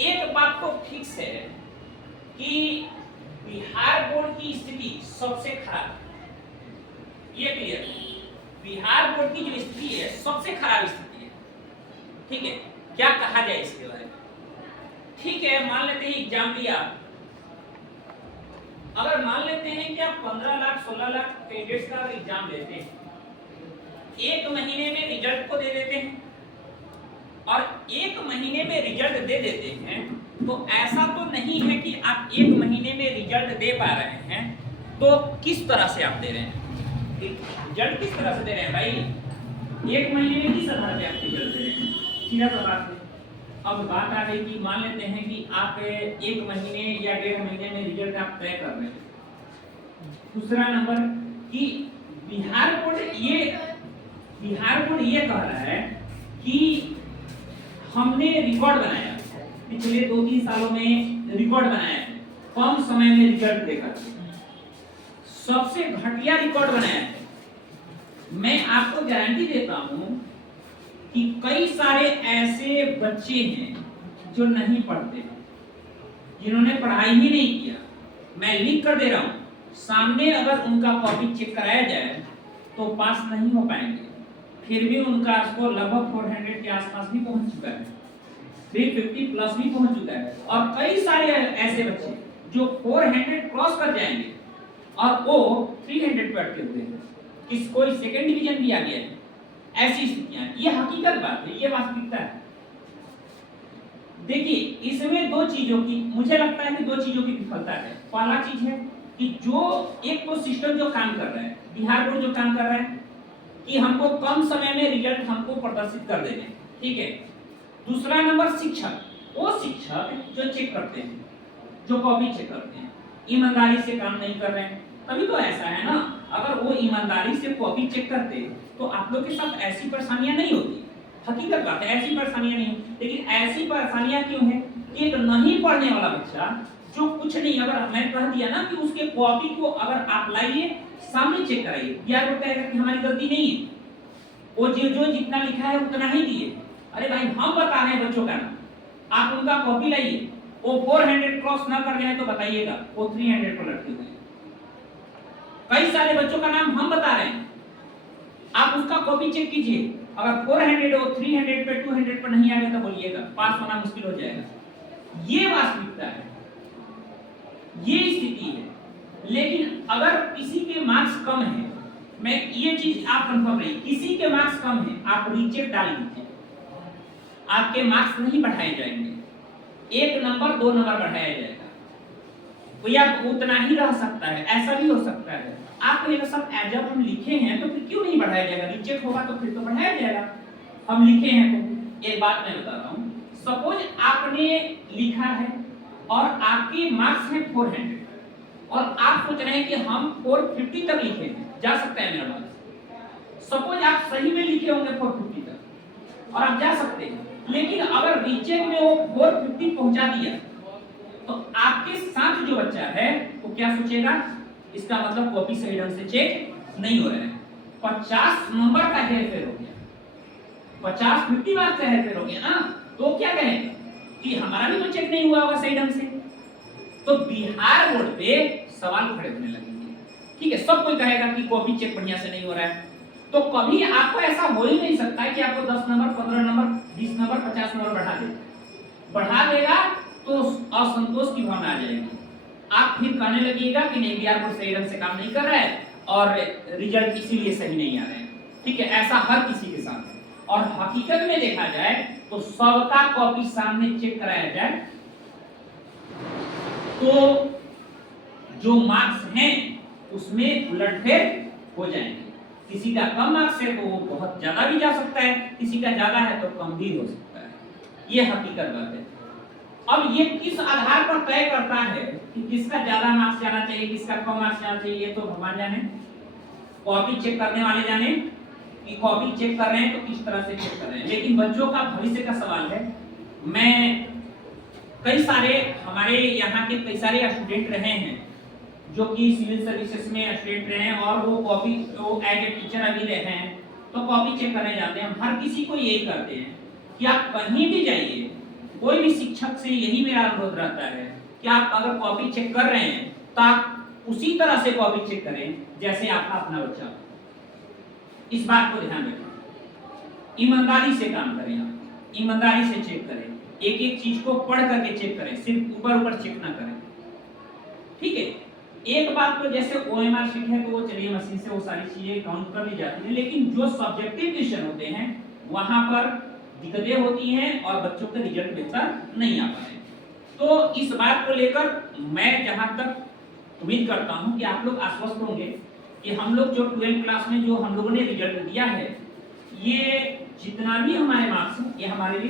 एक बात तो फिक्स है कि बिहार बोर्ड की स्थिति सबसे खराब है, ये क्लियर है। बिहार बोर्ड की जो स्थिति है सबसे खराब स्थिति है। ठीक है, क्या कहा जाए इसके बारे में? ठीक है, मान लेते हैं एग्जाम दिया, अगर मान लेते हैं कि आप 15 लाख 16 लाख कैंडिडेट्स का एग्जाम लेते हैं, एक महीने में रिजल्ट को दे देते हैं और एक महीने में रिजल्ट दे देते हैं, तो ऐसा तो नहीं है कि आप एक महीने में रिजल्ट दे पा रहे हैं, तो किस तरह से आप दे रहे हैं? रिजल्ट किस तरह से दे रहे हैं भाई? एक महीने में किस आधार पे आप रिजल्ट दे रहे हैं? सीधा सा बात है। अब बात आ गई कि मान लेते हैं कि आप एक महीने या 1.5 महीने में रिजल्ट आप तय कर रहे हैं। दूसरा नंबर कि बिहार बोर्ड ये कह रहा है कि हमने रिकॉर्ड बनाया, पिछले 2-3 सालों में रिकॉर्ड बनाया है, कम समय में रिजल्ट देकर सबसे घटिया रिकॉर्ड बनाया है। मैं आपको गारंटी देता हूं कि कई सारे ऐसे बच्चे हैं जो नहीं पढ़ते, जिन्होंने पढ़ाई ही नहीं किया, मैं लिख कर दे रहा हूं, सामने अगर उनका कॉपी चेक कराया जाए तो पास नहीं हो पाएंगे, फिर भी उनका स्कोर लगभग 400 के आसपास भी पहुंच चुका है, 350 प्लस भी पहुंच चुका है। और कई सारे ऐसे बच्चे जो 400 क्रॉस कर जाएंगे और वो 300 पे अटके हुए हैं, किस कोई सेकंड डिवीजन भी आ गया है। ऐसी स्थितियां, ये हकीकत बात है, ये वास्तविकता है। देखिए, इसमें दो चीजों की, मुझे लगता है कि दो चीजों की विफलता है। पहला चीज है कि जो एक तो सिस्टम जो काम कर रहा है, बिहार बोर्ड जो काम कर रहा है कि हमको कम समय में रिजल्ट हमको प्रदर्शित कर देने, ठीक है। दूसरा नंबर शिक्षक, वो शिक्षक जो चेक करते हैं, जो कॉपी चेक करते हैं, ईमानदारी से काम नहीं कर रहे हैं। तभी तो ऐसा है ना, अगर वो ईमानदारी से कॉपी चेक करते तो आप लोग के साथ ऐसी परेशानियां नहीं होती। हकीकत बात है, ऐसी परेशानियां नहीं होती। लेकिन ऐसी परेशानियां क्यों है कि एक नहीं पढ़ने वाला बच्चा जो कुछ नहीं, अगर मैं कह दिया ना कि उसके कॉपी को अगर आप लाइए सामने चेक कराइए, या तो कहेगा कि हमारी गलती नहीं है, वो जो जितना लिखा है उतना ही दिए। अरे भाई, हम बता रहे हैं बच्चों का नाम, आप उनका कॉपी लाइए, वो 400 क्रॉस ना कर जाए तो बताइएगा, वो 300 पर लटके हुए हैं। कई सारे बच्चों का नाम हम बता रहे हैं, आप उसका कॉपी चेक कीजिए, अगर 400 और 300 पे 200 पर नहीं आ गया तो बोलिएगा, पास होना मुश्किल हो जाएगा। ये वास्तविकता है, ये स्थिति है। लेकिन अगर किसी के मार्क्स कम है, मैं ये चीज आप कंफर्म रहिए, किसी के मार्क्स कम है, आप रिजेक्ट डाल दीजिए, आपके मार्क्स नहीं बढ़ाए जाएंगे, 1 नंबर 2 नंबर बढ़ाया जाएगा, या उतना ही रह सकता है, ऐसा भी हो सकता है। आप कहेंगे सर जब हम लिखे हैं तो फिर क्यों नहीं बढ़ाया जाएगा, रिजेक्ट होगा तो फिर तो बढ़ाया जाएगा, हम लिखे हैं तो। एक बात मैं बता रहा हूं, सपोज आपने लिखा है और आपके मार्क्स हैं 400 और आप सोच रहे हैं कि हम 450 तक लिखे हैं, जा सकता है मेरा मार्क्स। सपोज आप सही में लिखे होंगे 450 तक और आप जा सकते हैं, लेकिन अगर रिजेक्ट में वो 450 पहुंचा दिया तो आपके साथ जो बच्चा है वो क्या सोचेगा, इसका मतलब कॉपी सही ढंग से चेक नहीं हो रहा है, 50 नंबर का हेरफेर हो गया, 50 मार्क्स का हेरफेर हो गया ना, तो क्या कहेगा कि हमारा भी तो चेक नहीं हुआ होगा सही ढंग से। तो बिहार बोर्ड पे सवाल खड़े होने लगेंगे, ठीक है। सब कोई कहेगा कि कॉपी चेक बढ़िया से नहीं हो रहा है, तो कभी आपको ऐसा हो ही नहीं सकता है कि आपको 10 नंबर 15 नंबर 20 नंबर 50 नंबर बढ़ा देगा तो असंतोष की भावना आ जाएगी, आप फिर कहने लगिएगा कि नहीं, बिहार बोर्ड सही ढंग से काम नहीं कर रहा है और रिजल्ट इसीलिए सही नहीं आ रहे हैं, ठीक है। ऐसा हर किसी के साथ है, और हकीकत में देखा जाए तो सबका कॉपी सामने चेक कराया जाए तो जो मार्क्स हैं उसमें उलटफेर हो जाएंगे। किसी का कम मार्क्स है तो वो बहुत ज्यादा भी जा सकता है, किसी का ज्यादा है तो कम भी हो सकता है, ये हकीकत बात है। अब ये किस आधार पर तय करता है कि किसका ज्यादा मार्क्स जाना चाहिए, किसका कम मार्क्स जाना चाहिए, ये तो भगवान जाने, कॉपी चेक करने वाले जाने कि कॉपी चेक कर रहे हैं तो किस तरह से चेक कर रहे हैं। लेकिन बच्चों का भविष्य का सवाल है। मैं कई सारे हमारे यहाँ के कई सारे स्टूडेंट रहे हैं जो कि सिविल सर्विसेज में स्टूडेंट रहे हैं और वो कॉपी वो एज ए टीचर अभी रहे हैं तो कॉपी चेक करने जाते हैं। हम हर किसी को यही करते हैं कि आप कहीं भी जाइए, कोई भी शिक्षक से यही मेरा अनुरोध रहता है कि आप अगर कॉपी चेक कर रहे हैं तो आप उसी तरह से कॉपी चेक करें जैसे आपका अपना बच्चा। इस बात को ध्यान रखें, ईमानदारी से काम करें, आप ईमानदारी से चेक करें, एक एक चीज को पढ़ करके चेक करें, सिर्फ ऊपर ऊपर चेक ना करें, ठीक है। एक बात तो जैसे ओएमआर शीट है तो वो चलिए मशीन से वो सारी चीजें काउंट कर ली जाती है, लेकिन जो सब्जेक्टिव क्वेश्चन होते हैं वहां पर दिक्कतें होती हैं और बच्चों के रिजल्ट बेहतर नहीं आ पाते। तो इस बात को लेकर मैं जहां तक उम्मीद करता हूं कि आप लोग आश्वस्त होंगे कि हम लोग जो 12th क्लास में जो हम लोगों ने रिजल्ट दिया है, ये जितना भी हमारे मार्क्स हैं ये हमारे लिए